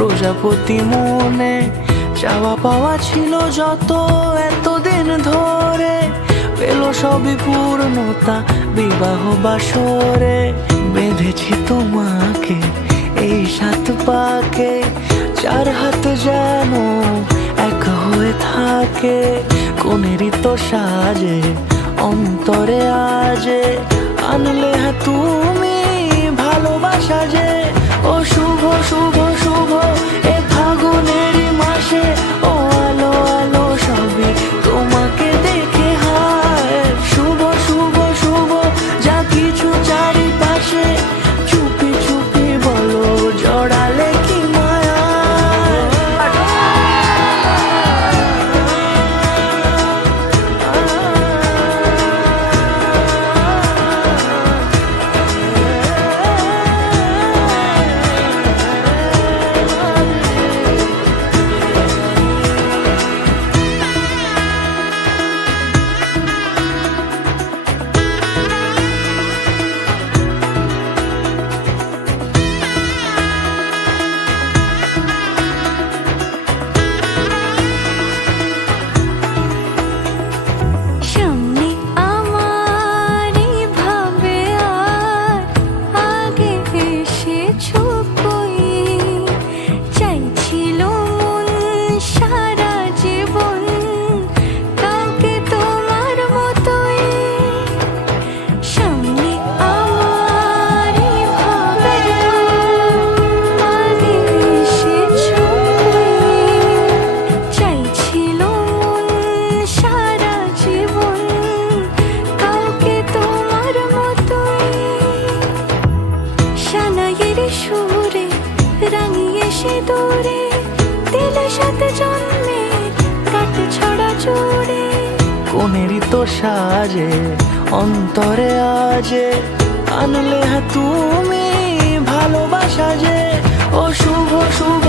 প্রজাপতি মনে চাওয়া পাওয়া ছিল যত এতদিন ধরে, পেল সবই পূর্ণতা বিবাহ বাসরে। বেঁধেছি তোমাকে এই 7 পাকে, 4 হাত যেন এক হয়ে থাকে। কোনেরই তো সাজে অন্তরে আজে, আনলে হ্যাঁ তুমি ভালোবাসা যে। ও শুভ শুভ শুভ এ ফাগুনেরই মাসে, ও আলো আলো সবই তোমাকে দেখে হায়। শুভ শুভ শুভ যা কিছু চারিপাশে, চুপি চুপি বলো জড়ালে কি মায়া। সুরে রাঙিয়ে সে দূরে, দিলে 7 জন্মের কাট ছড়া জুড়ে। কোনেরই তো সাজে অন্তরে আজে, আনলে হ্যাঁ তুমি ভালোবাসা যে। ও শুভ শুভ